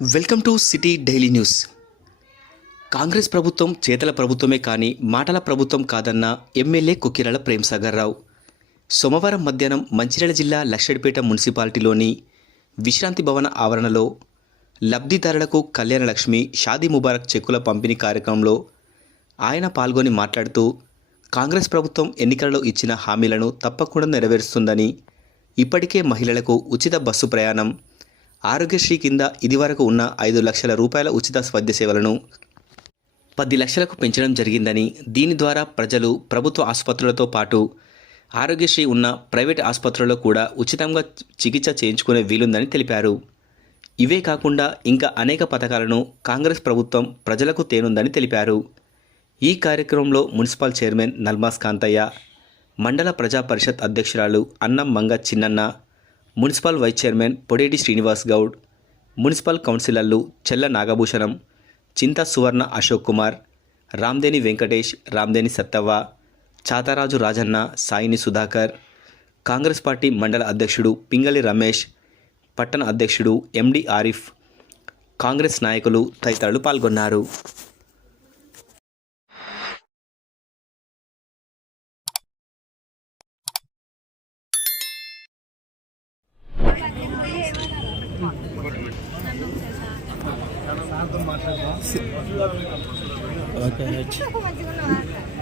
Welcome to city daily news. Congress ప్రభుత్వం చేతల ప్రభుత్వమే కానీ మాటల ప్రభుత్వం కాదన్న ఎమ్మెల్యే కుక్కిరాల ప్రేమ్సాగర్ రావు. సోమవారం మధ్యాహ్నం మంచిర్యాల జిల్లా లక్షడిపేట మున్సిపాలిటీలోని విశ్రాంతి భవన ఆవరణలో లబ్ధిదారులకు కళ్యాణ లక్ష్మి షాదీ ముబారక్ చెక్కుల పంపిణీ కార్యక్రమంలో ఆయన పాల్గొని మాట్లాడుతూ కాంగ్రెస్ ప్రభుత్వం ఎన్నికలలో ఇచ్చిన హామీలను తప్పకుండా నెరవేరుస్తుందని ఇప్పటికే మహిళలకు ఉచిత బస్సు ప్రయాణం ఆరోగ్యశ్రీ కింద ఇదివరకు ఉన్న ఐదు లక్షల రూపాయల ఉచిత వైద్య సేవలను పది లక్షలకు పెంచడం జరిగిందని దీని ద్వారా ప్రజలు ప్రభుత్వ ఆసుపత్రులతో పాటు ఆరోగ్యశ్రీ ఉన్న ప్రైవేట్ ఆసుపత్రుల్లో కూడా ఉచితంగా చికిత్స చేయించుకునే వీలుందని తెలిపారు. ఇవే కాకుండా ఇంకా అనేక పథకాలను కాంగ్రెస్ ప్రభుత్వం ప్రజలకు తేనుందని తెలిపారు. ఈ కార్యక్రమంలో మున్సిపల్ చైర్మన్ నల్మాస్ కాంతయ్య మండల ప్రజా పరిషత్ అధ్యక్షురాలు Annam Manga Chinnanna municipal vice chairman Podeti Srinivas Goud municipal కౌన్సిలర్లు చెల్ల నాగభూషణం చింత సువర్ణ అశోక్ కుమార్ రామ్దేని వెంకటేష్ రామ్దేని సత్తవ్వ చాతరాజు రాజన్న సాయిని సుధాకర్ కాంగ్రెస్ పార్టీ మండల అధ్యక్షుడు పింగళి రమేష్ పట్టణ అధ్యక్షుడు ఎండి ఆరిఫ్ కాంగ్రెస్ నాయకులు తదితరులు పాల్గొన్నారు.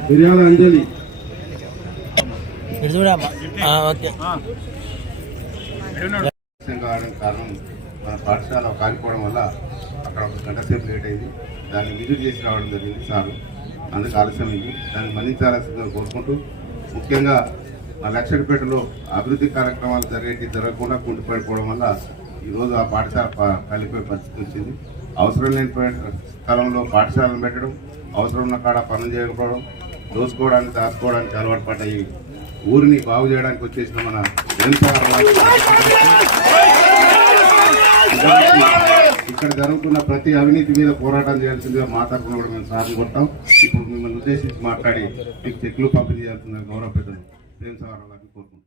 మిర్యాల అంజలి. ఓకే. కావడం కారణం మన పాఠశాల కాలిపోవడం వల్ల అక్కడ ఒక గంట సేపు లేట్ అయింది. దాన్ని విజిట్ చేసి రావడం జరిగింది సార్. అందుకు ఆలస్యం అయింది దాన్ని మన్నించాల్సిందిగా కోరుకుంటూ ముఖ్యంగా మా లక్షడిపేటలో అభివృద్ధి కార్యక్రమాలు జరిగేటి జరగకుండా కుండిపడిపోవడం వల్ల ఈరోజు ఆ పాఠశాల కాలిపోయే పరిస్థితి వచ్చింది. అవసరం లేని కాలంలో స్థలంలో పాఠశాలను పెట్టడం అవసరం ఉన్న కాడ పనులు చేయకపోవడం దోసుకోవడానికి దాచుకోవడానికి అలవాటు పడ్డ ఈ ఊరిని బాగు చేయడానికి వచ్చేసిన మన ఇక్కడ జరుగుతున్న ప్రతి అవినీతి మీద పోరాటం చేయాల్సిందిగా మా తరఫున కూడా మేము సార్లు కొట్టాం ఇప్పుడు మిమ్మల్ని ఉద్దేశించి మాట్లాడి మీకు చెక్లు పంపిణీ చేయాల్సిందిగా గౌరవ పెద్దలు ప్రేమ సాగర్ గారిని కోరుకుంటున్నాం.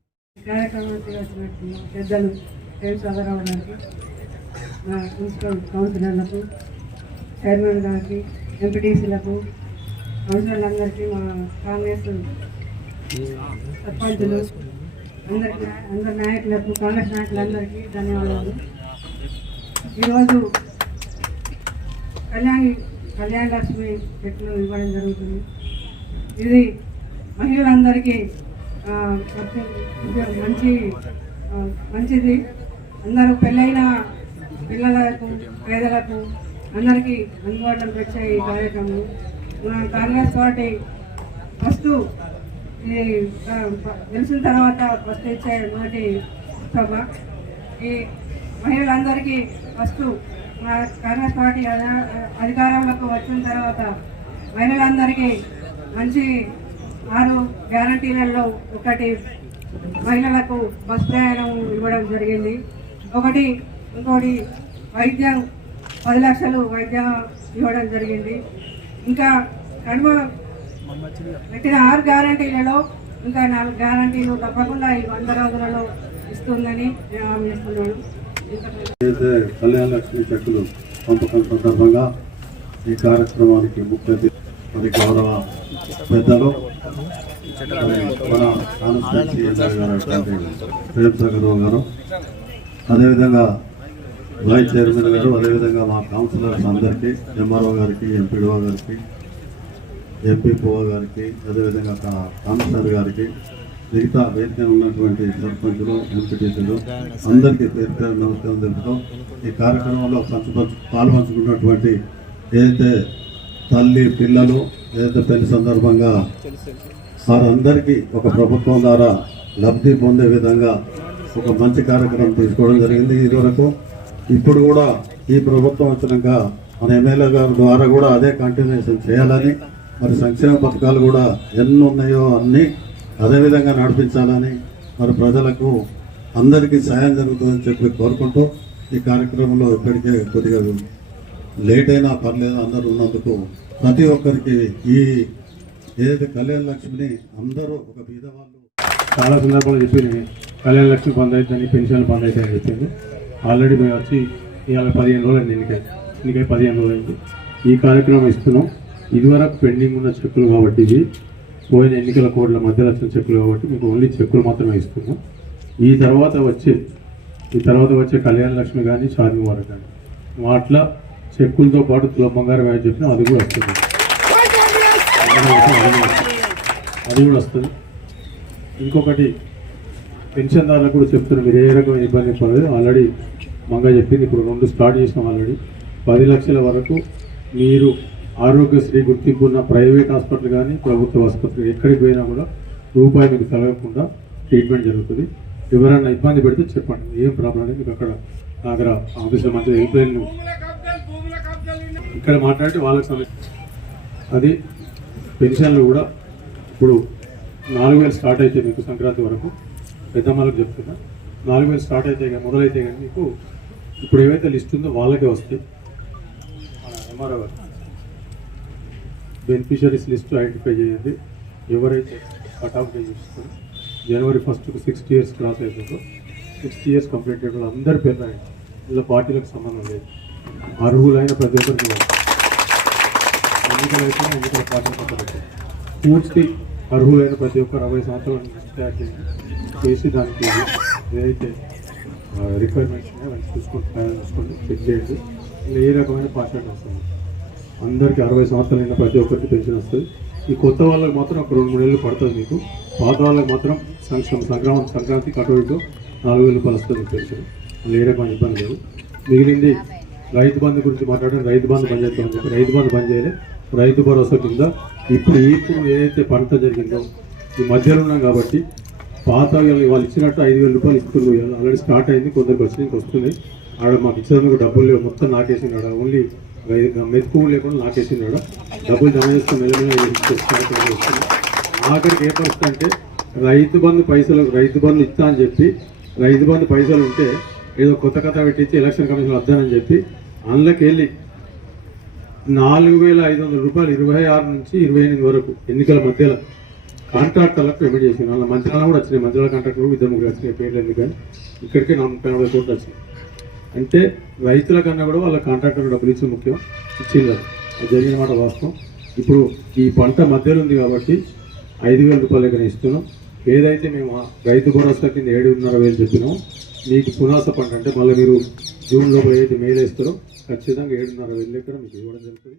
పెద్దలు ప్రేమ సాగరావు గారికి కౌన్సిలర్లకు చైర్మన్ గారికి ఎంపీటీసీలకు కౌన్సిలర్లందరికీ మా కాంగ్రెస్ సర్పంచులు అందరికి అందరి నాయకులకు కాంగ్రెస్ నాయకులందరికీ ధన్యవాదాలు. ఈరోజు కళ్యాణ్ కళ్యాణ లక్ష్మి చెట్లు ఇవ్వడం జరుగుతుంది. ఇది మహిళలందరికీ మంచి- మంచిది. అందరూ పెళ్ళైన పిల్లలకు పేదలకు అందరికీ అందుబాటులోకి వచ్చే ఈ కార్యక్రమం. మన కాంగ్రెస్ పార్టీ ఫస్ట్ ఈ గెలిచిన తర్వాత ఫస్ట్ ఇచ్చే మొదటి సభ. ఈ మహిళలందరికీ ఫస్ట్ మా కాంగ్రెస్ పార్టీ అధి- అధికారంలోకి వచ్చిన తర్వాత మహిళలందరికీ మంచి ఆరు గ్యారంటీలలో ఒకటి మహిళలకు బస్ ప్రయాణం ఇవ్వడం జరిగింది. ఒకటి ఇంకోటి వైద్యం పది లక్షలు వైద్యం ఇవ్వడం జరిగింది. ఇంకా కనుమ పెట్టిన ఆరు గ్యారంటీలలో ఇంకా నాలుగు గ్యారంటీలు తప్పకుండా ఈ వంద రోజులలో ఇస్తుందని నేను హామీ ఇస్తున్నాను కళ్యాణ లక్ష్మి చెక్కులు పంపకం సందర్భంగా ఈ కార్యక్రమానికి ముఖ్య అతిథి మరి గౌరవ పెద్దలు మన కాన్స్టిట్యూన్సీ గారు ప్రేమ్ సాగర్ గారు. అదేవిధంగా వైస్ చైర్మన్ గారు అదేవిధంగా మా కౌన్సిలర్స్ అందరికీ ఎంఆర్ఓ గారికి ఎంపీడీఓ గారికి ఎంపీఓ గారికి అదేవిధంగా కా- కమిషనర్ గారికి మిగతా వేదిక ఉన్నటువంటి సర్పంచులు ఎంపీటీసీలు అందరికీ పేరు పేరు నమస్కారం తెలుపుతాం ఈ కార్యక్రమంలో పంచుపంచు పాల్పంచుకున్నటువంటి ఏదైతే తల్లి పిల్లలు ఏదైతే పెళ్ళి సందర్భంగా వారందరికీ ఒక ప్రభుత్వం ద్వారా లబ్ధి పొందే విధంగా ఒక మంచి కార్యక్రమం తీసుకోవడం జరిగింది ఇదివరకు ఇప్పుడు కూడా ఈ ప్రభుత్వం వచ్చినాక మన ఎమ్మెల్యే గారి ద్వారా కూడా అదే కంటిన్యూషన్ చేయాలని మరి సంక్షేమ పథకాలు కూడా ఎన్ని ఉన్నాయో అన్నీ అదేవిధంగా నడిపించాలని మరి ప్రజలకు అందరికీ సాయం జరుగుతుందని చెప్పి కోరుకుంటూ ఈ కార్యక్రమంలో ఇప్పటికే కొద్దిగా లేట్ అయినా పర్లేదు అందరూ ఉన్నందుకు ప్రతి ఒక్కరికి ఈ ఏదైతే కళ్యాణ లక్ష్మిని అందరూ ఒక బీదవాళ్ళు. చాలా సందర్భాలు చెప్పింది కళ్యాణ లక్ష్మి బంద్ పెన్షన్ బంద్ అని చెప్పింది. ఆల్రెడీ మేము వచ్చి ఇవాళ పదిహేను రోజులు అయింది ఎన్నికై ఎన్నికై పదిహేను రోజులు అయింది ఈ కార్యక్రమం ఇస్తున్నాం. ఇదివరకు పెండింగ్ ఉన్న చెక్కులు కాబట్టి ఇవి పోయిన ఎన్నికల కోడ్ల మధ్యలో వచ్చిన చెక్కులు కాబట్టి మీకు ఓన్లీ చెక్కులు మాత్రమే ఇస్తున్నాం. ఈ తర్వాత వచ్చే ఈ తర్వాత వచ్చే కళ్యాణ లక్ష్మి కానీ షాది ముబారక్ కానీ వాటిలో చెక్కులతో పాటు తుల బంగారం వేసి చెప్పిన అది కూడా వస్తుంది. అది కూడా వస్తుంది. ఇంకొకటి పెన్షన్దారులకు కూడా చెప్తున్నారు మీరు ఏ రకమైన ఇబ్బంది పడలేదు. ఆల్రెడీ మంగ చెప్పింది ఇప్పుడు రెండు స్టార్ట్ చేసినాం ఆల్రెడీ పది లక్షల వరకు మీరు ఆరోగ్యశ్రీ గుర్తింపు ఉన్న ప్రైవేట్ హాస్పిటల్ కానీ ప్రభుత్వ ఆసుపత్రి ఎక్కడికి పోయినా కూడా రూపాయి మీకు తగకుండా ట్రీట్మెంట్ జరుగుతుంది. ఎవరైనా ఇబ్బంది పెడితే చెప్పండి. ఏం ప్రాబ్లం అనేది మీకు అక్కడ దగ్గర ఆఫీస్లో మంచిగా హెల్ప్లైన్ ఇక్కడ మాట్లాడితే వాళ్ళకి సమస్య అది పెన్షన్లు కూడా ఇప్పుడు నాలుగు వేలు స్టార్ట్ అయితే మీకు సంక్రాంతి వరకు పెద్దమ్మలకు చెప్తున్నా. నాలుగు వేలు స్టార్ట్ అయితే కానీ మొదలైతే కానీ మీకు ఇప్పుడు ఏవైతే లిస్ట్ ఉందో వాళ్ళకే వస్తాయి. ఎంఆర్ఓ బెనిఫిషరీస్ లిస్ట్ ఐడెంటిఫై చేయండి. ఎవరైతే కట్ ఆఫ్ డే చూస్తారో జనవరి ఫస్ట్కు సిక్స్టీ ఇయర్స్ క్రాస్ అయిపోతుందో సిక్స్టీ ఇయర్స్ కంప్లీట్ అయిన వాళ్ళు అందరి పేరు రాయండి. ఇలా పార్టీలకు సంబంధం లేదు. అర్హులైన ప్రతి ఒక్కరికి ఇవ్వాలి. ఎన్నికలు అయితే ఎన్నికల పార్టీ పూర్తి అర్హులైన ప్రతి ఒక్కరు అరవై సంవత్సరాల తయారు చేయండి. చేసి దానికి ఏదైతే రిక్వైర్మెంట్స్ ఉన్నాయో అవన్నీ చూసుకొని చూసుకోండి చెక్ చేయండి. ఇలా ఏ రకమైన పాస్వర్డ్ వస్తుంది అందరికీ అరవై సంవత్సరాలు అయిన ప్రతి ఒక్కరికి పెన్షన్ వస్తుంది. ఈ కొత్త వాళ్ళకి మాత్రం ఒక రెండు మూడు నెలలు పడుతుంది మీకు. పాత వాళ్ళకి మాత్రం సంక్షేమ సంక్రమణ సంక్రాంతి అటు ఇటు నాలుగు వేలు పలుస్తుంది పెన్షన్ అలా ఏ రకమైన ఇబ్బంది లేదు. మిగిలింది రైతు బంధు గురించి మాట్లాడడం. రైతు బంధు బంద్ చేస్తామని చెప్పి రైతు బంధు బంద్ చేయలే. రైతు భరోసా కింద ఇప్పుడు ఇప్పుడు ఏదైతే పంట జరిగిందో ఈ మధ్యలో ఉన్నాం కాబట్టి పాత వాళ్ళు ఇచ్చినట్టు ఐదు వేల రూపాయలు ఇస్తున్నారు. ఆల్రెడీ స్టార్ట్ అయింది. కొందరికి వచ్చినాయి వస్తున్నాయి. వస్తుంది ఆడ మాకు ఇచ్చినందుకు డబ్బులు లేవు. మొత్తం నాకేసినాడు ఓన్లీ మెతుకు లేకుండా నాకేసినాడు డబ్బులు జమ చేసుకుని మెల్లమెల్ల ఆఖరికి ఏ పరిస్థితి అంటే రైతు బంధు పైసలు రైతు బంధు ఇస్తా అని చెప్పి రైతు బంధు పైసలు ఉంటే ఏదో కొత్త కథ పెట్టించి ఎలక్షన్ కమిషన్ వద్దానని చెప్పి అందులోకి వెళ్ళి నాలుగు వేల ఐదు వందల రూపాయలు ఇరవై ఆరు నుంచి ఇరవై ఎనిమిది వరకు ఎన్నికల మధ్యలో కాంట్రాక్టర్లకు పేమెంట్ చేసిన వాళ్ళ మంత్రాలు కూడా వచ్చినాయి. మంత్రాల కాంట్రాక్టర్లు ఇద్దరు ముగ్గురు వచ్చినాయి. పేర్లు ఎందుకని ఇక్కడికే నలభై నలభై కోట్లు వచ్చినాయి. అంటే రైతుల కన్నా కూడా వాళ్ళ కాంట్రాక్టర్ డబ్బులు ఇచ్చి ముఖ్యం ఇచ్చింది అది. జరిగిన మాట వాస్తవం. ఇప్పుడు ఈ పంట మధ్యలో ఉంది కాబట్టి ఐదు వేల రూపాయలు దగ్గర ఇస్తున్నాం. ఏదైతే మేము ఆ రైతు భరోసా కింద ఏడున్నర వేలు చెప్పినామో మీకు పునాస పంట అంటే మళ్ళీ మీరు జూన్ లోపల ఏదైతే మేలు వేస్తారో ఖచ్చితంగా ఏడున్నర వేలు దగ్గర మీకు ఇవ్వడం జరుగుతుంది.